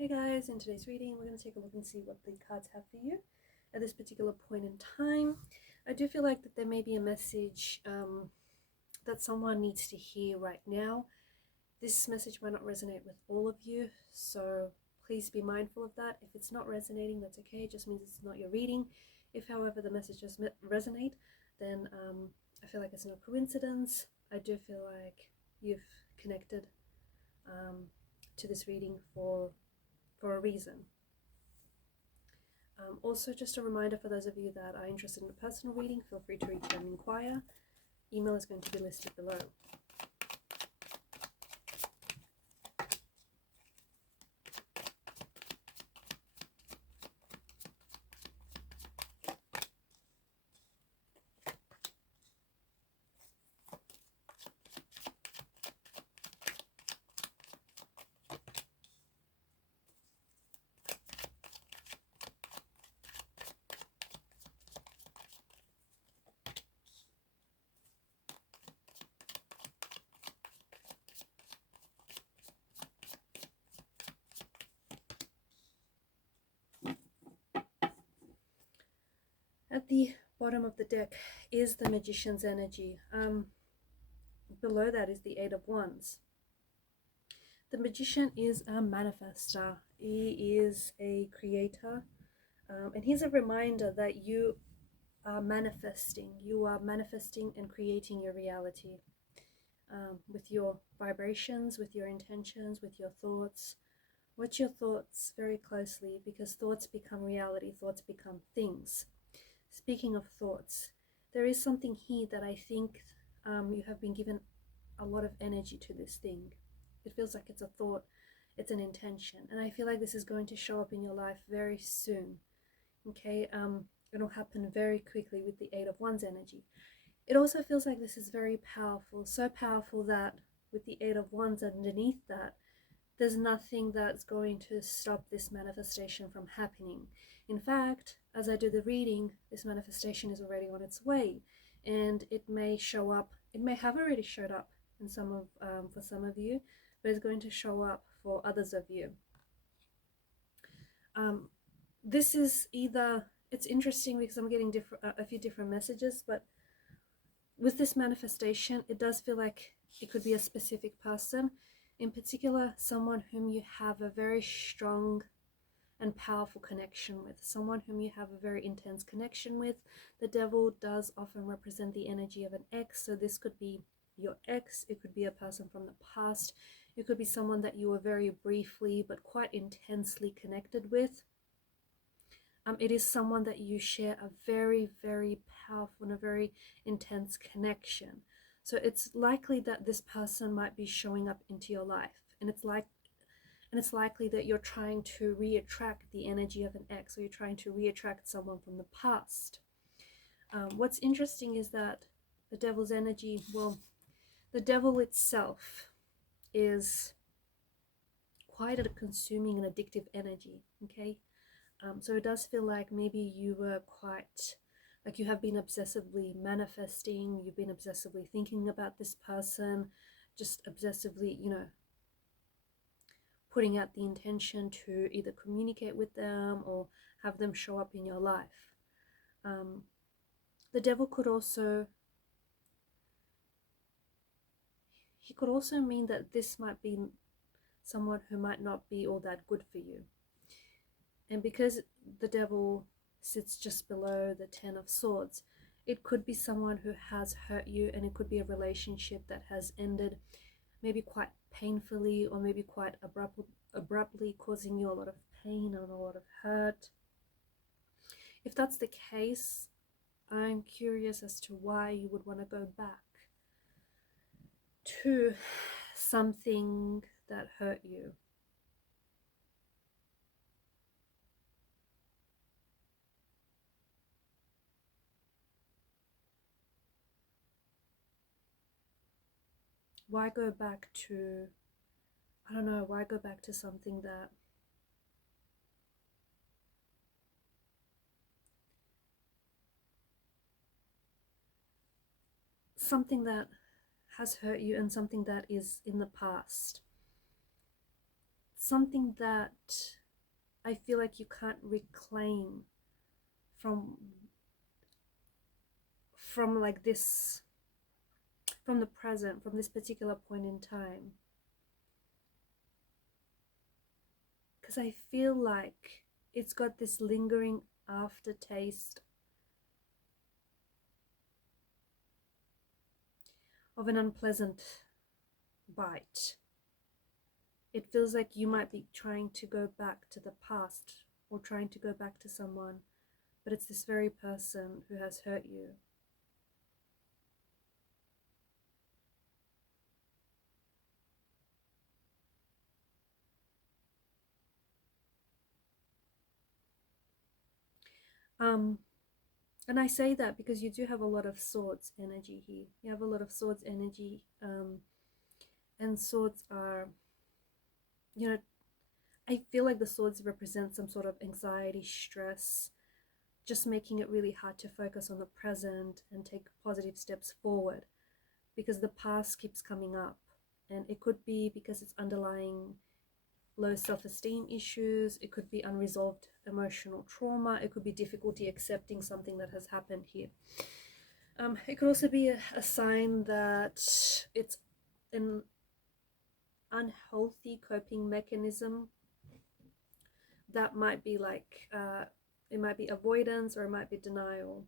Hey guys, in today's reading we're going to take a look and see what the cards have for you at this particular point in time. I do feel like that there may be a message that someone needs to hear right now. This message might not resonate with all of you, so please be mindful of that. If it's not resonating, that's okay. It just means it's not your reading. If, however, the message does resonate, then I feel like it's no coincidence. I do feel like you've connected to this reading for a reason. Also, just a reminder for those of you that are interested in a personal reading, feel free to reach out and inquire. Email is going to be listed below. At the bottom of the deck is the Magician's energy. Below that is the Eight of Wands. The Magician is a manifester. He is a creator. And he's a reminder that you are manifesting. You are manifesting and creating your reality with your vibrations, with your intentions, with your thoughts. Watch your thoughts very closely, because thoughts become reality. Thoughts become things. Speaking of thoughts, there is something here that I think you have been given a lot of energy to this thing. It feels like it's a thought, it's an intention, and I feel like this is going to show up in your life very soon. Okay, it'll happen very quickly with the Eight of Wands energy. It also feels like this is very powerful, so powerful that with the Eight of Wands underneath that, there's nothing that's going to stop this manifestation from happening. In fact, as I do the reading, this manifestation is already on its way, and it may show up, it may have already showed up in for some of you, but it's going to show up for others of you. This is either, it's interesting because I'm getting a few different messages, but with this manifestation, it does feel like it could be a specific person, in particular someone whom you have a very strong and powerful connection with, someone whom you have a very intense connection with. The devil does often represent the energy of an ex, so this could be your ex, it could be a person from the past, it could be someone that you were very briefly but quite intensely connected with. It is someone that you share a very, very powerful and a very intense connection. So it's likely that this person might be showing up into your life, and it's likely that you're trying to re-attract the energy of an ex, or you're trying to re-attract someone from the past. What's interesting is that the devil's energy, well, the devil itself is quite a consuming and addictive energy, okay? So it does feel like maybe you were quite, like you have been obsessively manifesting, you've been obsessively thinking about this person, just obsessively, putting out the intention to either communicate with them or have them show up in your life. The devil could also, he could also mean that this might be someone who might not be all that good for you. And because the devil sits just below the Ten of Swords, it could be someone who has hurt you, and it could be a relationship that has ended maybe quite painfully, or maybe quite abruptly, causing you a lot of pain and a lot of hurt. If that's the case, I'm curious as to why you would want to go back to something that hurt you. Why go back to, I don't know, why go back to something that has hurt you, and something that is in the past? something that I feel like you can't reclaim from like this, from the present, from this particular point in time. Because I feel like it's got this lingering aftertaste of an unpleasant bite. It feels like you might be trying to go back to the past or trying to go back to someone, but it's this very person who has hurt you. And I say that because you do have a lot of swords energy here. You have a lot of swords energy, and swords are, you know, I feel like the swords represent some sort of anxiety, stress, just making it really hard to focus on the present and take positive steps forward because the past keeps coming up. And it could be because it's underlying low self-esteem issues, it could be unresolved emotional trauma, it could be difficulty accepting something that has happened here. It could also be a sign that it's an unhealthy coping mechanism that might be like, it might be avoidance or it might be denial.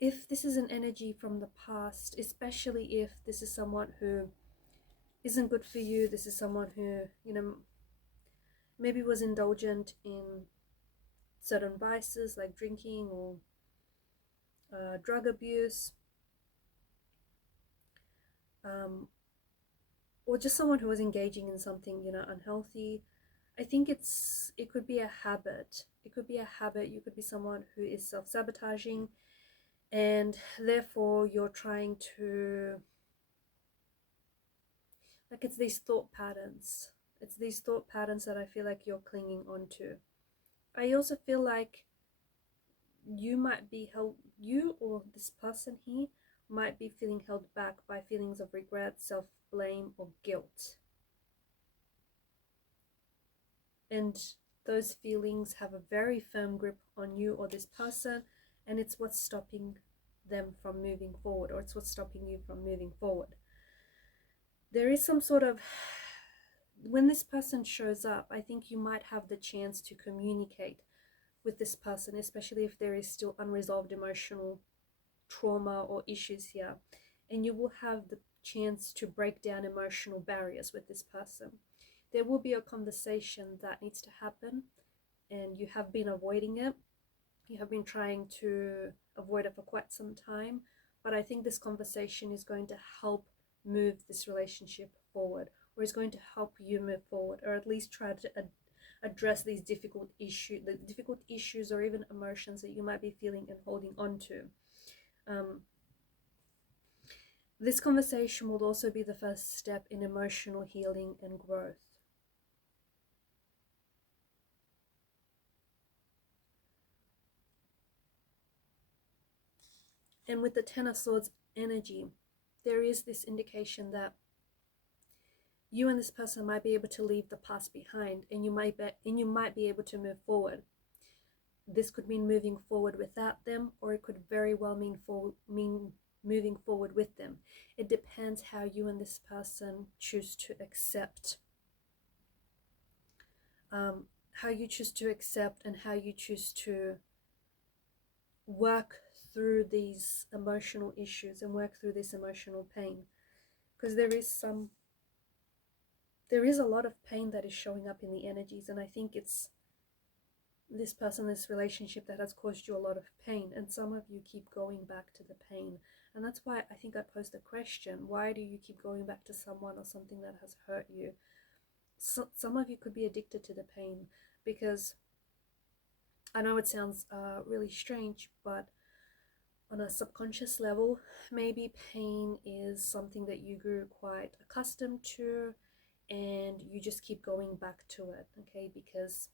If this is an energy from the past, especially if this is someone who isn't good for you, this is someone who, maybe was indulgent in certain vices like drinking or drug abuse, or just someone who was engaging in something, unhealthy. I think it could be a habit. It could be a habit. You could be someone who is self-sabotaging, and therefore you're trying to, like, it's these thought patterns. It's these thought patterns that I feel like you're clinging onto. I also feel like you might be held, you or this person here might be feeling held back by feelings of regret, self-blame, or guilt. And those feelings have a very firm grip on you or this person, and it's what's stopping them from moving forward, or it's what's stopping you from moving forward. There is some sort of, when this person shows up, I think you might have the chance to communicate with this person, especially if there is still unresolved emotional trauma or issues here, and you will have the chance to break down emotional barriers with this person. There will be a conversation that needs to happen, and you have been avoiding it. You have been trying to avoid it for quite some time, but I think this conversation is going to help move this relationship forward, or is going to help you move forward, or at least try to address these difficult issues or even emotions that you might be feeling and holding on to. This conversation will also be the first step in emotional healing and growth. And with the Ten of Swords energy, there is this indication that you and this person might be able to leave the past behind, and you might be able to move forward. This could mean moving forward without them, or it could very well mean moving forward with them. It depends how you and this person choose to accept, and how you choose to work through these emotional issues and work through this emotional pain, because there is a lot of pain that is showing up in the energies, and I think it's this person, this relationship, that has caused you a lot of pain, and some of you keep going back to the pain. And that's why I think I posed a question: why do you keep going back to someone or something that has hurt you? Some of you could be addicted to the pain, because I know it sounds really strange, but on a subconscious level, maybe pain is something that you grew quite accustomed to, and you just keep going back to it, okay, because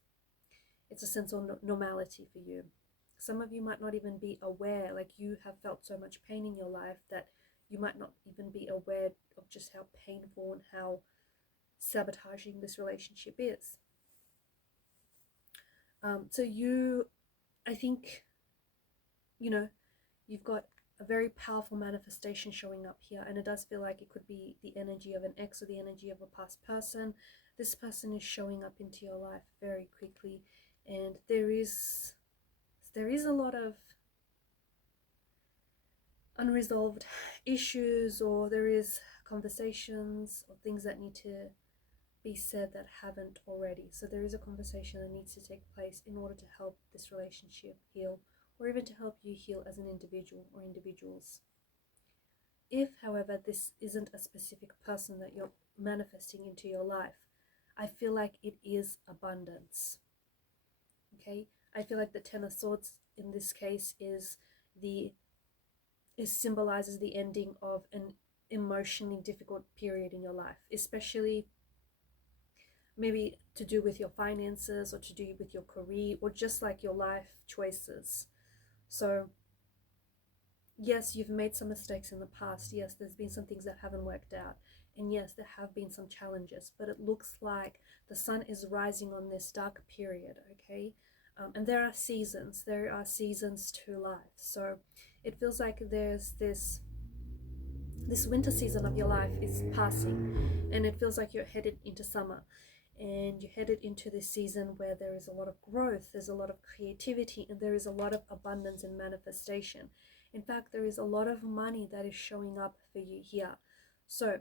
it's a sense of normality for you. Some of you might not even be aware, like, you have felt so much pain in your life that you might not even be aware of just how painful and how sabotaging this relationship is. So I think, you've got a very powerful manifestation showing up here, and it does feel like it could be the energy of an ex or the energy of a past person. This person is showing up into your life very quickly, and there is a lot of unresolved issues, or there is conversations or things that need to be said that haven't already. So there is a conversation that needs to take place in order to help this relationship heal, or even to help you heal as an individual or individuals. If, however, this isn't a specific person that you're manifesting into your life, I feel like it is abundance. Okay? I feel like the Ten of Swords in this case symbolizes the ending of an emotionally difficult period in your life, especially maybe to do with your finances or to do with your career or just like your life choices. So yes, you've made some mistakes in the past. Yes, there's been some things that haven't worked out. And yes, there have been some challenges, but it looks like the sun is rising on this dark period, okay? And there are seasons to life. So it feels like there's this winter season of your life is passing, and it feels like you're headed into summer, and you're headed into this season where there is a lot of growth, there's a lot of creativity, and there is a lot of abundance and manifestation. In fact, there is a lot of money that is showing up for you here. So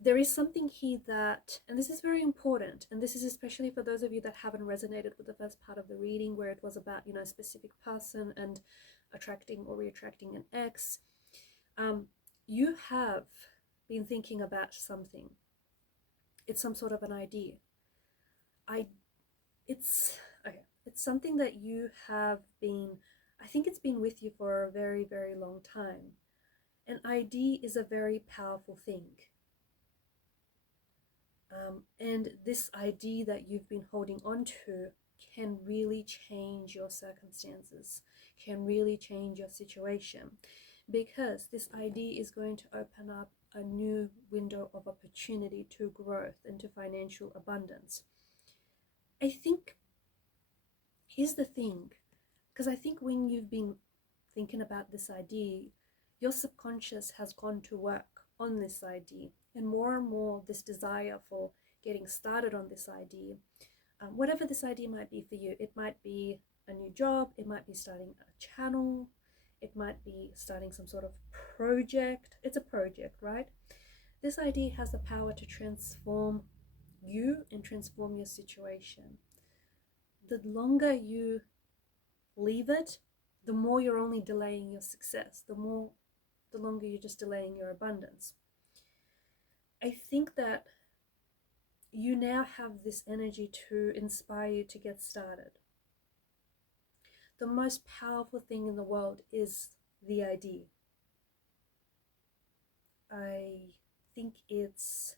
there is something here that, and this is very important, and this is especially for those of you that haven't resonated with the first part of the reading where it was about, a specific person and attracting or re-attracting an ex. You have been thinking about something. It's some sort of an idea. It's something that you have been, I think it's been with you for a very, very long time. An idea is a very powerful thing. And this idea that you've been holding on to can really change your circumstances, can really change your situation, because this idea is going to open up a new window of opportunity to growth and to financial abundance. I think, here's the thing, because I think when you've been thinking about this idea, your subconscious has gone to work on this idea, and more this desire for getting started on this idea, whatever this idea might be for you. It might be a new job, it might be starting a channel, it might be starting some sort of project. It's a project, right? This idea has the power to transform you and transform your situation. The longer you leave it, the more you're only delaying your success, the longer you're just delaying your abundance. I think that you now have this energy to inspire you to get started. The most powerful thing in the world is the idea. I think it's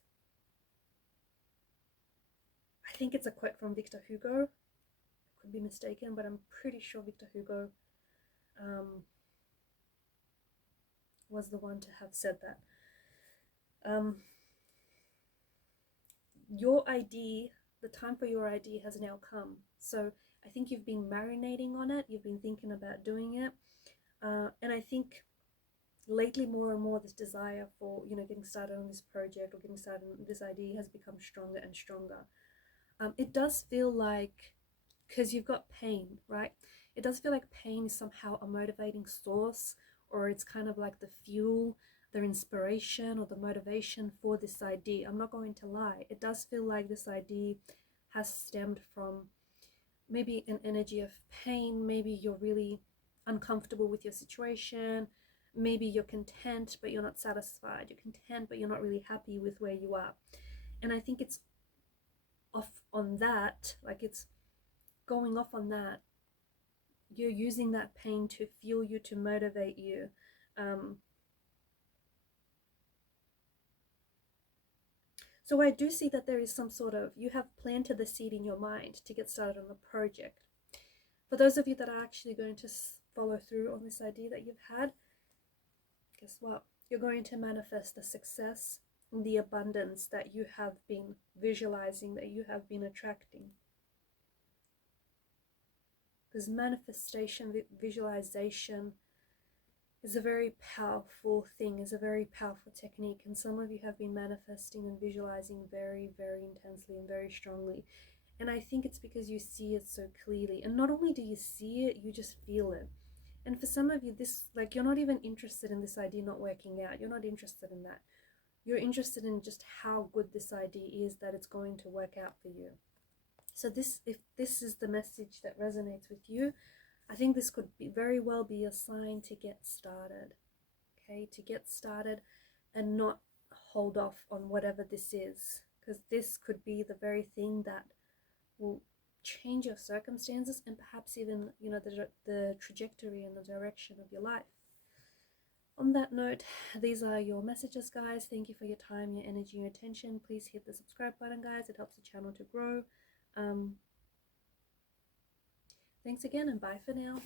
a quote from Victor Hugo. I could be mistaken, but I'm pretty sure Victor Hugo was the one to have said that. Your idea, the time for your idea has now come. So I think you've been marinating on it, you've been thinking about doing it, and I think lately more and more this desire for getting started on this project or getting started on this idea has become stronger and stronger. It does feel like, because you've got pain, right? It does feel like pain is somehow a motivating source, or it's kind of like the fuel, the inspiration or the motivation for this idea. I'm not going to lie. It does feel like this idea has stemmed from maybe an energy of pain. Maybe you're really uncomfortable with your situation. Maybe you're content, but you're not satisfied. You're content, but you're not really happy with where you are. And I think it's off on that, like it's going off on that. You're using that pain to fuel you, to motivate you. So I do see that there is some sort of, you have planted the seed in your mind to get started on the project. For those of you that are actually going to follow through on this idea that you've had, guess what? you're going to manifest the success and the abundance that you have been visualizing, that you have been attracting. Because manifestation, visualization is a very powerful thing, is a very powerful technique. And some of you have been manifesting and visualizing very, very intensely and very strongly. And I think it's because you see it so clearly. And not only do you see it, you just feel it. And for some of you, this, like, you're not even interested in this idea not working out. You're not interested in that. You're interested in just how good this idea is, that it's going to work out for you. So this, if this is the message that resonates with you, I think this could be very well be a sign to get started. Okay, to get started and not hold off on whatever this is, because this could be the very thing that will change your circumstances and perhaps even, you know, the trajectory and the direction of your life. On that note, these are your messages, guys. Thank you for your time, your energy, your attention. Please hit the subscribe button, guys. It helps the channel to grow. Thanks again, and bye for now.